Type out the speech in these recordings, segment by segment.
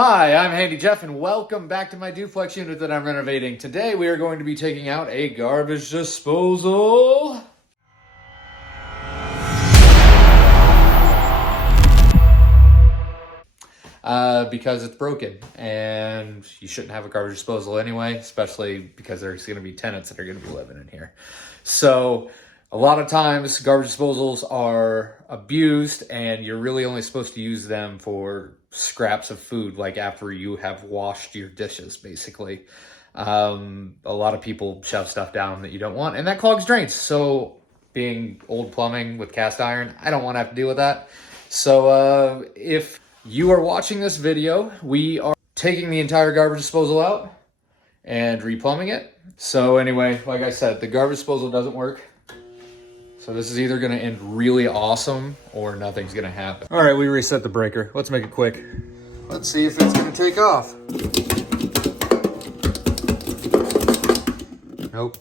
Hi, I'm Handy Jeff and welcome back to my duplex unit that I'm renovating. Today we are going to be taking out a garbage disposal. Because it's broken and you shouldn't have a garbage disposal anyway, especially because there's going to be tenants that are going to be living in here. So a lot of times garbage disposals are abused and you're really only supposed to use them for scraps of food, like after you have washed your dishes, basically. A lot of people shove stuff down that you don't want and that clogs drains. So being old plumbing with cast iron, I don't want to have to deal with that. So if you are watching this video, we are taking the entire garbage disposal out and replumbing it. So anyway, like I said, the garbage disposal doesn't work. So this is either going to end really awesome or nothing's going to happen. All right, we reset the breaker. Let's make it quick. Let's see if it's going to take off. Nope.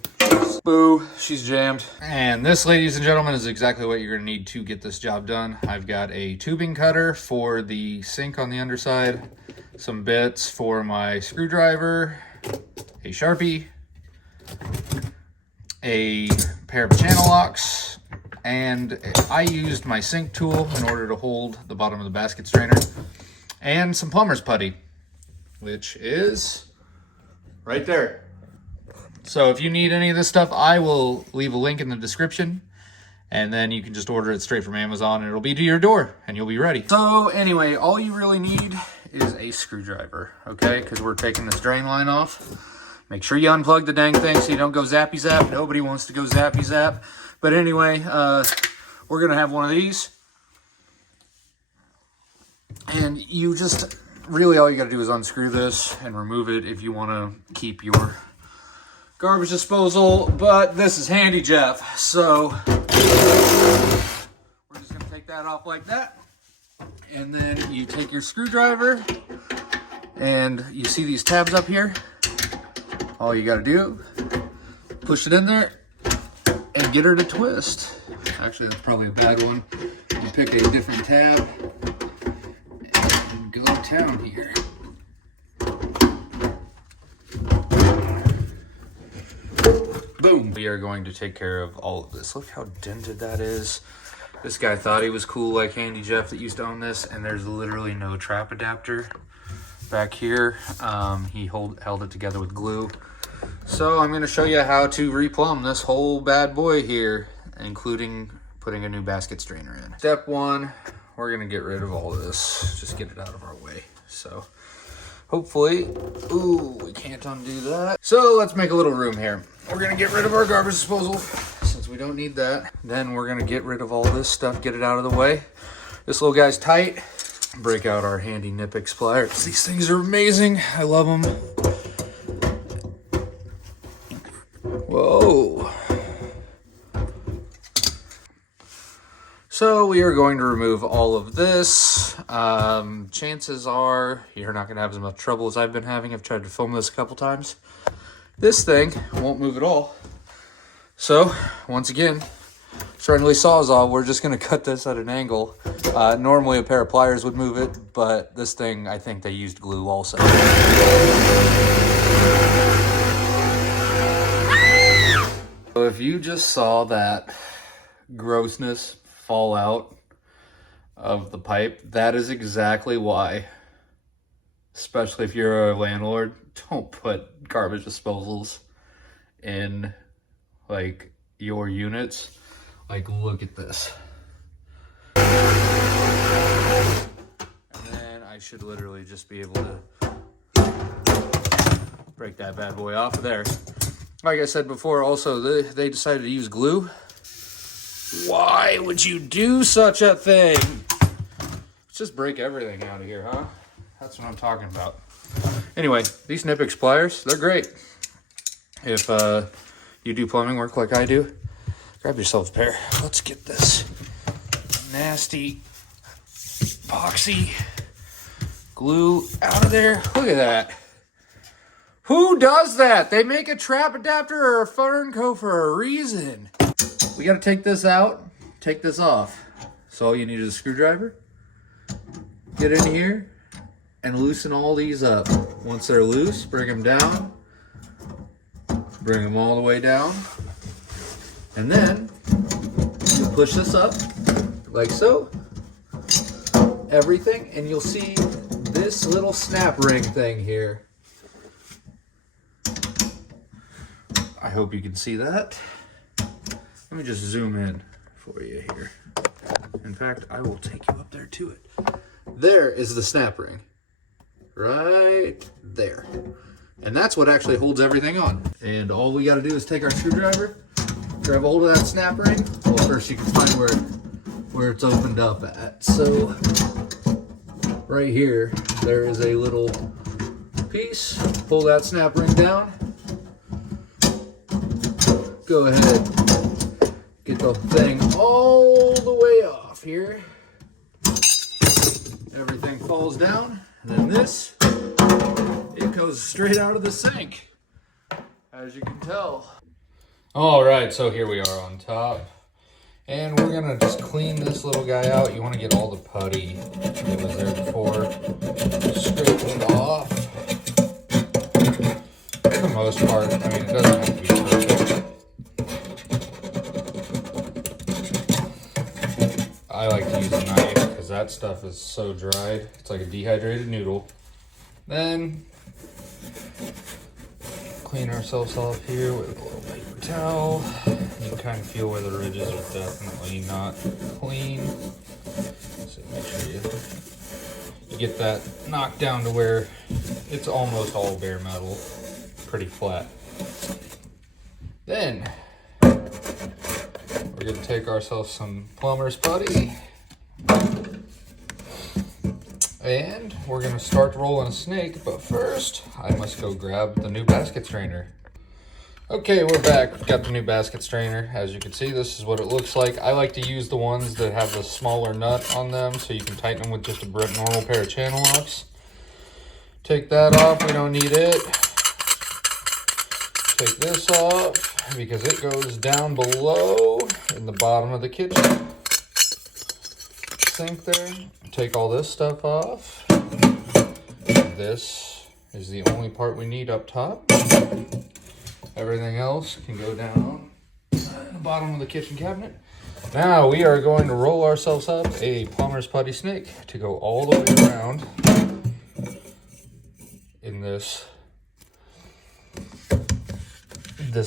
Boo, she's jammed. And this, ladies and gentlemen, is exactly what you're going to need to get this job done. I've got a tubing cutter for the sink on the underside, some bits for my screwdriver, a Sharpie, a pair of channel locks, and I used my sink tool in order to hold the bottom of the basket strainer, and some plumber's putty, which is right there. So if you need any of this stuff, I will leave a link in the description, and then you can just order it straight from Amazon and it'll be to your door and you'll be ready. So anyway, all you really need is a screwdriver, okay? Because we're taking this drain line off. Make sure you unplug the dang thing so you don't go zappy zap. Nobody wants to go zappy zap. But anyway, we're gonna have one of these. And you just, really all you gotta do is unscrew this and remove it if you wanna keep your garbage disposal, but this is Handy Jeff, so we're just gonna take that off like that, and then you take your screwdriver, and you see these tabs up here. All you gotta do, push it in there, and get her to twist. Actually, that's probably a bad one. You pick a different tab, and go to town here. Boom. We are going to take care of all of this. Look how dented that is. This guy thought he was cool like Handy Jeff that used to own this, and there's literally no trap adapter back here. He held it together with glue. So I'm going to show you how to replumb this whole bad boy here, including putting a new basket strainer in. Step one, we're going to get rid of all of this. Just get it out of our way. So hopefully, ooh, we can't undo that. So let's make a little room here. We're gonna get rid of our garbage disposal since we don't need that. Then we're gonna get rid of all this stuff, get it out of the way. This little guy's tight. Break out our handy Knipex pliers. These things are amazing. I love them. Whoa. So we are going to remove all of this. Chances are you're not gonna have as much trouble as I've been having. I've tried to film this a couple times. This thing won't move at all. So once again, friendly Sawzall, we're just gonna cut this at an angle. Normally a pair of pliers would move it, but this thing, I think they used glue also. So if you just saw that grossness fall out of the pipe, that is exactly why. Especially if you're a landlord, don't put garbage disposals in like your units. Like, look at this. And then I should literally just be able to break that bad boy off of there. Like I said before, also they decided to use glue. Why would you do such a thing? Let's just break everything out of here, huh? That's what I'm talking about. Anyway, these Knipex pliers, they're great. If you do plumbing work like I do, grab yourself a pair. Let's get this nasty epoxy glue out of there. Look at that. Who does that? They make a trap adapter or a fern coat for a reason. We got to take this out, take this off. So all you need is a screwdriver. Get in here and loosen all these up. Once they're loose, bring them down. Bring them all the way down. And then you push this up like so. Everything, and you'll see this little snap ring thing here. I hope you can see that. Let me just zoom in for you here. In fact, I will take you up there to it. There is the snap ring. Right there. And that's what actually holds everything on. And all we gotta do is take our screwdriver, grab a hold of that snap ring. Well, first you can find where it's opened up at. So, right here, there is a little piece. Pull that snap ring down. Go ahead, get the thing all the way off here. Everything falls down, and then this, it goes straight out of the sink, as you can tell. All right, so here we are on top, and we're gonna just clean this little guy out. You wanna get all the putty that was there before, scrape it off. For the most part, I mean, it doesn't have to be perfect. I like to use a knife because that stuff is so dried. It's like a dehydrated noodle. Then clean ourselves off here with a little paper towel. You can kind of feel where the ridges are definitely not clean. So make sure you get that knocked down to where it's almost all bare metal, pretty flat. Then we're going to take ourselves some plumber's putty, and we're going to start rolling a snake, but first I must go grab the new basket strainer. Okay, we're back. We've got the new basket strainer. As you can see, this is what it looks like. I like to use the ones that have the smaller nut on them so you can tighten them with just a normal pair of channel locks. Take that off, we don't need it. Take this off because it goes down below in the bottom of the kitchen sink there. Take all this stuff off. This is the only part we need up top. Everything else can go down in the bottom of the kitchen cabinet. Now we are going to roll ourselves up a plumber's putty snake to go all the way around in this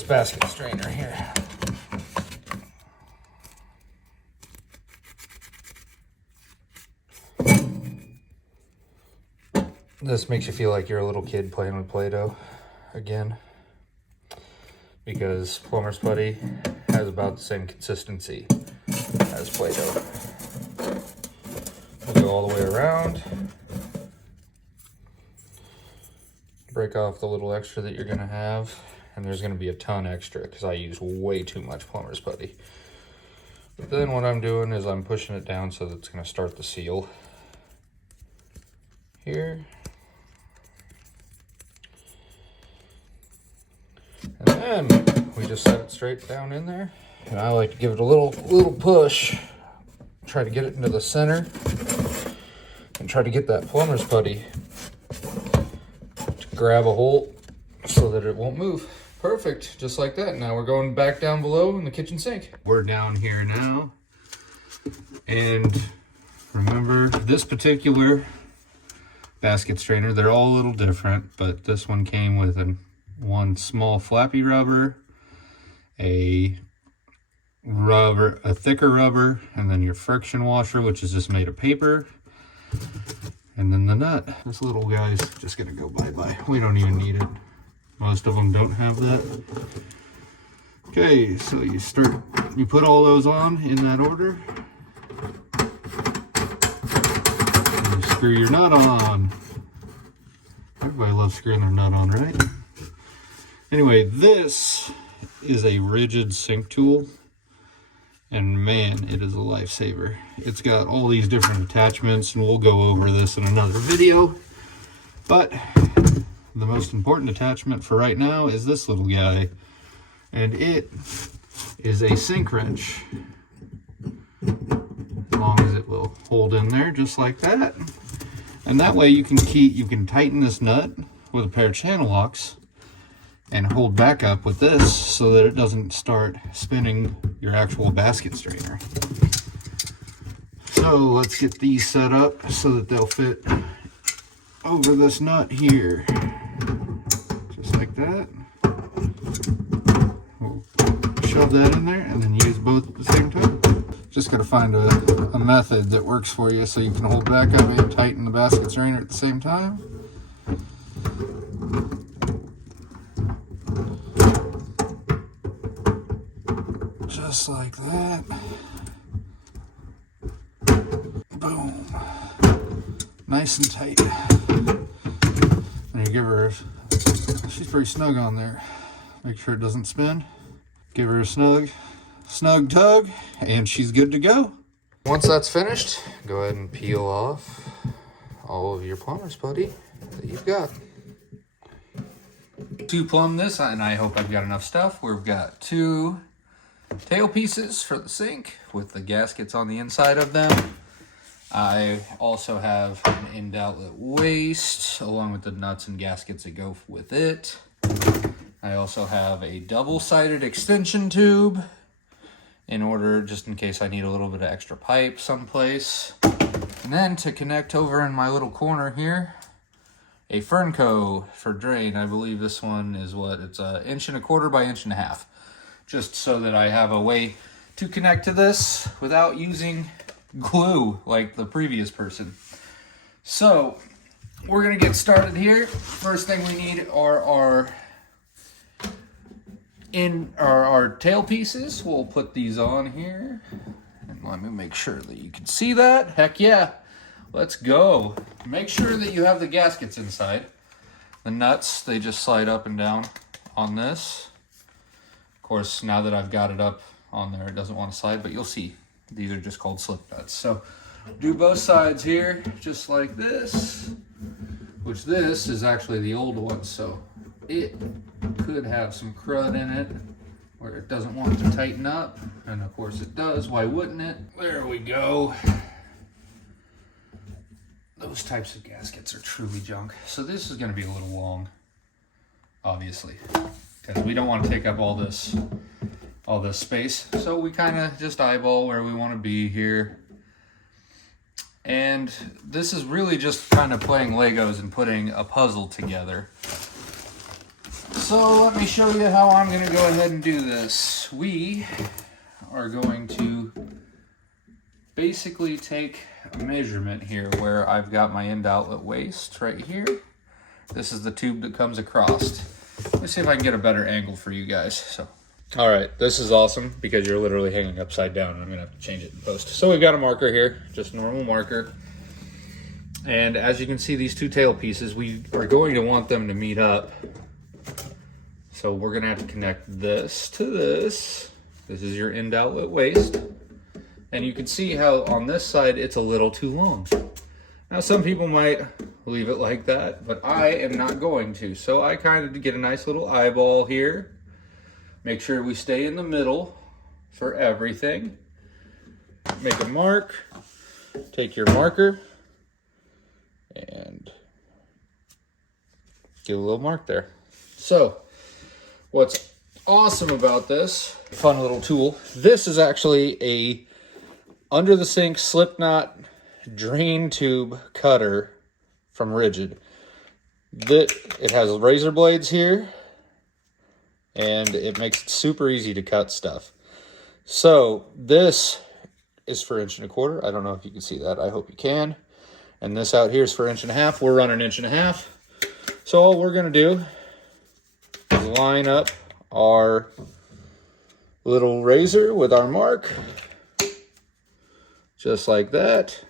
basket strainer here. This makes you feel like you're a little kid playing with Play-Doh again, because plumber's putty has about the same consistency as Play-Doh. We'll go all the way around. Break off the little extra that you're gonna have. And there's going to be a ton extra because I use way too much plumber's putty. But then what I'm doing is I'm pushing it down so that it's going to start the seal here. And then we just set it straight down in there. And I like to give it a little push. Try to get it into the center. And try to get that plumber's putty to grab a hold so that it won't move. Perfect, just like that. Now we're going back down below in the kitchen sink. We're down here now. And remember, this particular basket strainer, they're all a little different, but this one came with one small flappy rubber, a thicker rubber, and then your friction washer, which is just made of paper, and then the nut. This little guy's just gonna go bye-bye. We don't even need it. Most of them don't have that. Okay, so you put all those on in that order. And you screw your nut on. Everybody loves screwing their nut on, right? Anyway, this is a rigid sink tool. And man, it is a lifesaver. It's got all these different attachments, and we'll go over this in another video. But the most important attachment for right now is this little guy, and it is a sink wrench. As long as it will hold in there just like that. And that way you can tighten this nut with a pair of channel locks and hold back up with this so that it doesn't start spinning your actual basket strainer. So let's get these set up so that they'll fit over this nut here. Just like that. We'll shove that in there and then use both at the same time. Just got to find a method that works for you so you can hold back up and tighten the basket strainer at the same time. Just like that. Boom. Nice and tight. And you give her, she's pretty snug on there. Make sure it doesn't spin. Give her a snug tug, and she's good to go. Once that's finished, go ahead and peel off all of your plumbers, buddy, that you've got. To plumb this, and I hope I've got enough stuff, we've got 2 tail pieces for the sink with the gaskets on the inside of them. I also have an end outlet waste along with the nuts and gaskets that go with it. I also have a double-sided extension tube in order, just in case I need a little bit of extra pipe someplace. And then to connect over in my little corner here, a Fernco for drain. I believe this one is what? It's 1.25 inches by 1.5 inches. Just so that I have a way to connect to this without using glue like the previous person. So we're gonna get started here. First thing we need are our tail pieces. We'll put these on here. And let me make sure that you can see that. Heck yeah. Let's go. Make sure that you have the gaskets inside. The nuts, they just slide up and down on this. Of course, now that I've got it up on there, it doesn't want to slide, but you'll see. These are just called slip nuts. So do both sides here, just like this, which this is actually the old one, so it could have some crud in it where it doesn't want to tighten up, and of course it does. Why wouldn't it? There we go. Those types of gaskets are truly junk. So this is going to be a little long, obviously, because we don't want to take up all this space. So we kind of just eyeball where we want to be here. And this is really just kind of playing Legos and putting a puzzle together. So let me show you how I'm going to go ahead and do this. We are going to basically take a measurement here where I've got my end outlet waste right here. This is the tube that comes across. Let's see if I can get a better angle for you guys. So, all right, this is awesome because you're literally hanging upside down. I'm gonna have to change it in post. So we've got a marker here, just normal marker. And as you can see, these 2 tail pieces, we are going to want them to meet up. So we're gonna have to connect this to this. This is your end outlet waste. And you can see how on this side, it's a little too long. Now, some people might leave it like that, but I am not going to. So I kind of get a nice little eyeball here. Make sure we stay in the middle for everything. Make a mark. Take your marker and get a little mark there. So what's awesome about this, fun little tool, this is actually a under the sink slip knot drain tube cutter from Rigid. It has razor blades here, and it makes it super easy to cut stuff. So this is for 1.25 inches. I don't know if you can see that. I hope you can. And this out here is for 1.5 inches. We're running 1.5 inches. So all we're gonna do is line up our little razor with our mark, just like that.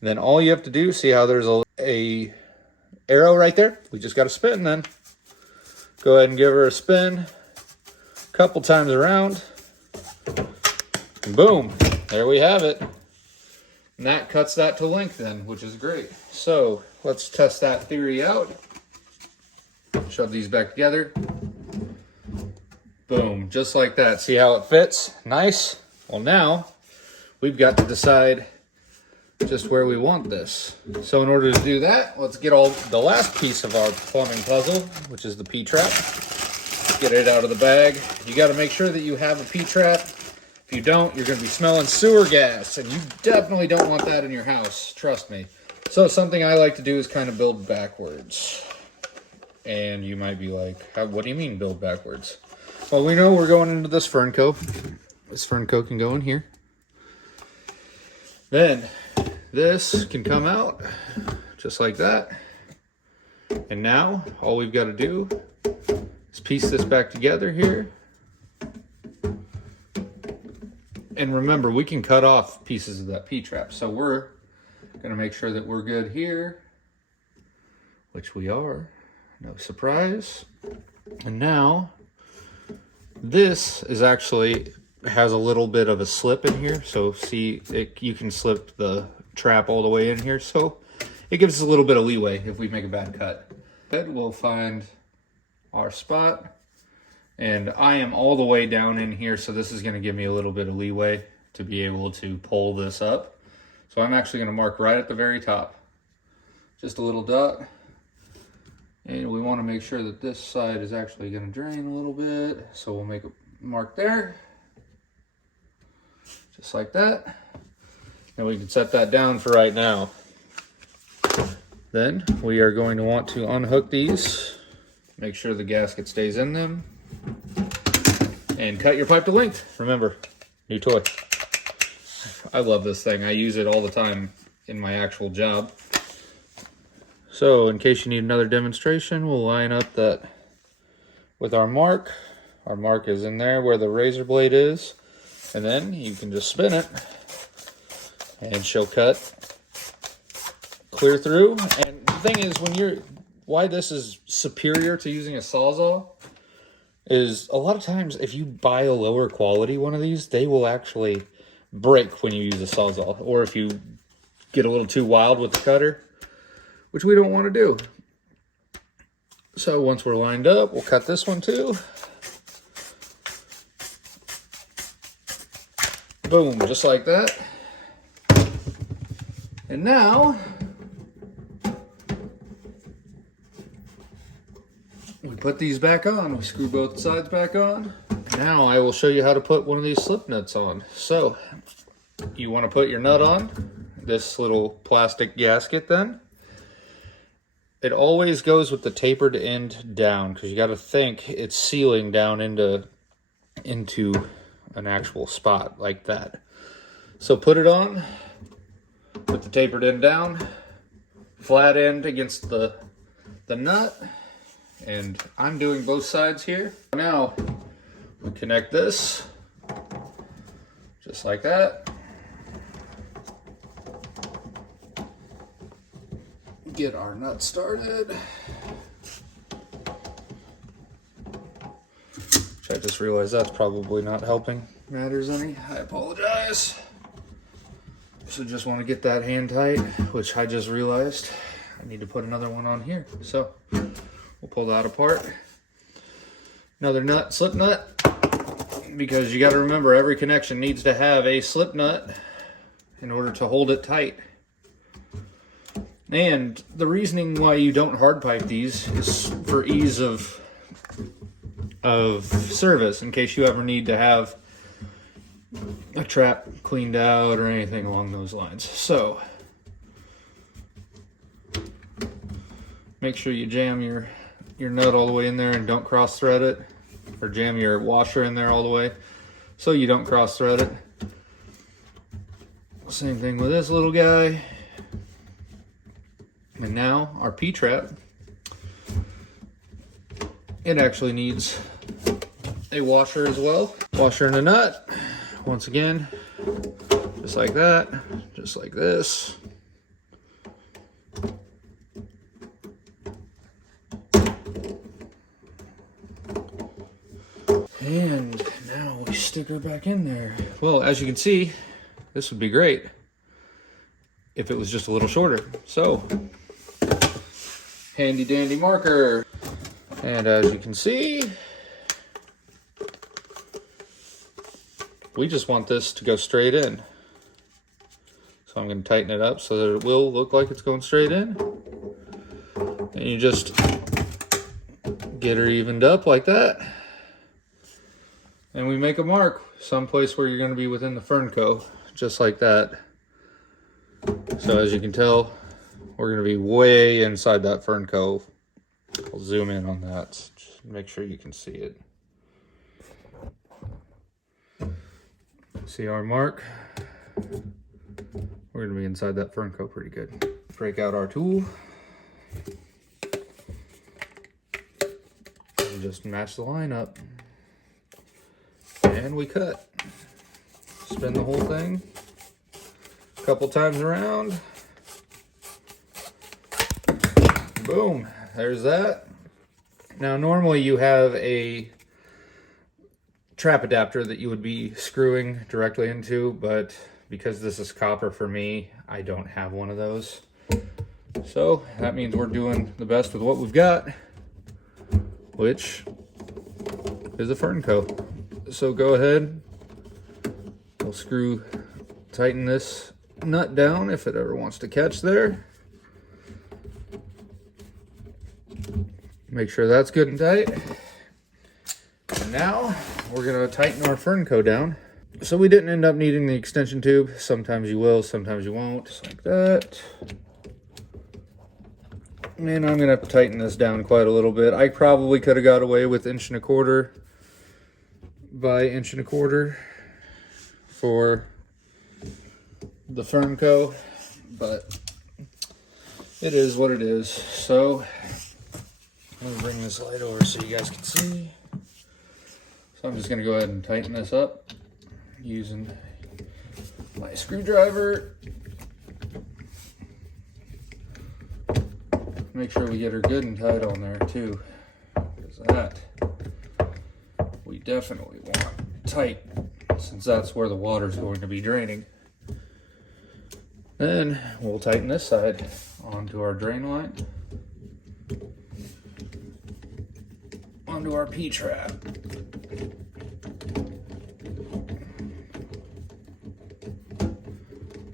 And then all you have to do, see how there's a arrow right there? We just got to spin then. Go ahead and give her a spin a couple times around. And boom, there we have it. And that cuts that to length then, which is great. So let's test that theory out. Shove these back together. Boom, just like that. See how it fits? Nice. Well, now we've got to decide just where we want this. So in order to do that, let's get the last piece of our plumbing puzzle, which is the P-trap. Get it out of the bag. You got to make sure that you have a P-trap. If you don't, you're going to be smelling sewer gas, and you definitely don't want that in your house. Trust me. So something I like to do is kind of build backwards. And you might be like, what do you mean build backwards? Well, we know we're going into this fern coat. This fern coat can go in here. Then this can come out just like that. And now all we've got to do is piece this back together here. And remember, we can cut off pieces of that P-trap. So we're going to make sure that we're good here, which we are. No surprise. And now this is actually has a little bit of a slip in here. So see, you can slip the trap all the way in here. So it gives us a little bit of leeway if we make a bad cut. We'll find our spot. And I am all the way down in here, so this is going to give me a little bit of leeway to be able to pull this up. So I'm actually going to mark right at the very top. Just a little dot. And we want to make sure that this side is actually going to drain a little bit. So we'll make a mark there. Just like that. And we can set that down for right now. Then we are going to want to unhook these. Make sure the gasket stays in them. And cut your pipe to length. Remember, new toy. I love this thing. I use it all the time in my actual job. So in case you need another demonstration, we'll line up that with our mark. Our mark is in there where the razor blade is. And then you can just spin it. And she'll cut clear through. And the thing is, why this is superior to using a Sawzall is a lot of times if you buy a lower quality one of these, they will actually break when you use a Sawzall. Or if you get a little too wild with the cutter, which we don't want to do. So once we're lined up, we'll cut this one too. Boom, just like that. And now we put these back on. We screw both sides back on. Now I will show you how to put one of these slip nuts on. So you want to put your nut on this little plastic gasket then. It always goes with the tapered end down because you got to think it's sealing down into an actual spot like that. So put it on with the tapered end down, flat end against the nut. And I'm doing both sides here. Now we connect this just like that. Get our nut started. Which I just realized that's probably not helping matters any. I apologize. So just want to get that hand tight, which I just realized I need to put another one on here. So we'll pull that apart. Another nut, slip nut, because you got to remember every connection needs to have a slip nut in order to hold it tight. And the reasoning why you don't hard pipe these is for ease of service in case you ever need to have a trap cleaned out or anything along those lines. So make sure you jam your nut all the way in there and don't cross thread it, or jam your washer in there all the way so you don't cross thread it. Same thing with this little guy. And now our P-trap, it actually needs a washer as well. Washer and a nut, once again, just like that, just like this. And now we stick her back in there. Well, as you can see, this would be great if it was just a little shorter. So, handy dandy marker. And as you can see, we just want this to go straight in. So I'm going to tighten it up so that it will look like it's going straight in. And you just get her evened up like that. And we make a mark someplace where you're going to be within the fern just like that. So as you can tell, we're going to be way inside that fern. I'll zoom in on that, just make sure you can see it. See our mark? We're going to be inside that fern pretty good. Break out our tool. And just match the line up. And we cut. Spin the whole thing a couple times around. Boom, there's that. Now normally you have a trap adapter that you would be screwing directly into, but because this is copper for me, I don't have one of those. So that means we're doing the best with what we've got, which is a fern So go ahead, we'll tighten this nut down if it ever wants to catch there. Make sure that's good and tight. And now we're gonna tighten our fern down. So we didn't end up needing the extension tube. Sometimes you will, sometimes you won't, just like that. And I'm gonna tighten this down quite a little bit. I probably could have got away with 1¼ inch by 1¼ inch for the fern but it is what it is. So let me bring this light over so you guys can see. So I'm just going to go ahead and tighten this up using my screwdriver. Make sure we get her good and tight on there too, because that we definitely want tight, since that's where the water is going to be draining. Then we'll tighten this side onto our drain line, onto our P-trap.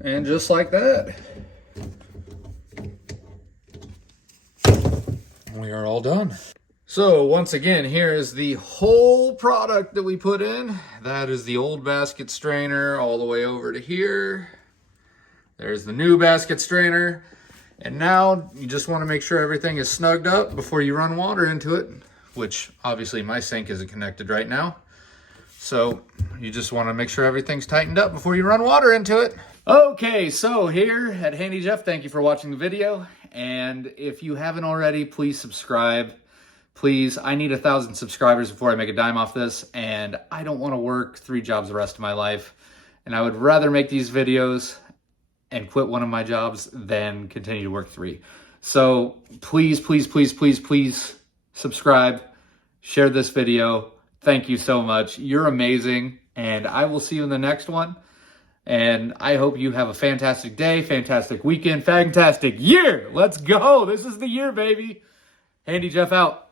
And just like that, we are all done. So once again, here is the whole product that we put in. That is the old basket strainer all the way over to here. There's the new basket strainer. And now you just want to make sure everything is snugged up before you run water into it, which obviously my sink isn't connected right now. So you just want to make sure everything's tightened up before you run water into it. Okay, so here at Handy Jeff, thank you for watching the video. And if you haven't already, please subscribe. Please, I need 1,000 subscribers before I make a dime off this, and I don't want to work 3 jobs the rest of my life. And I would rather make these videos and quit one of my jobs than continue to work 3. So please, please, please, please, please subscribe, share this video. Thank you so much. You're amazing, and I will see you in the next one. And I hope you have a fantastic day, fantastic weekend, fantastic year. Let's go. This is the year, baby. Handy Jeff out.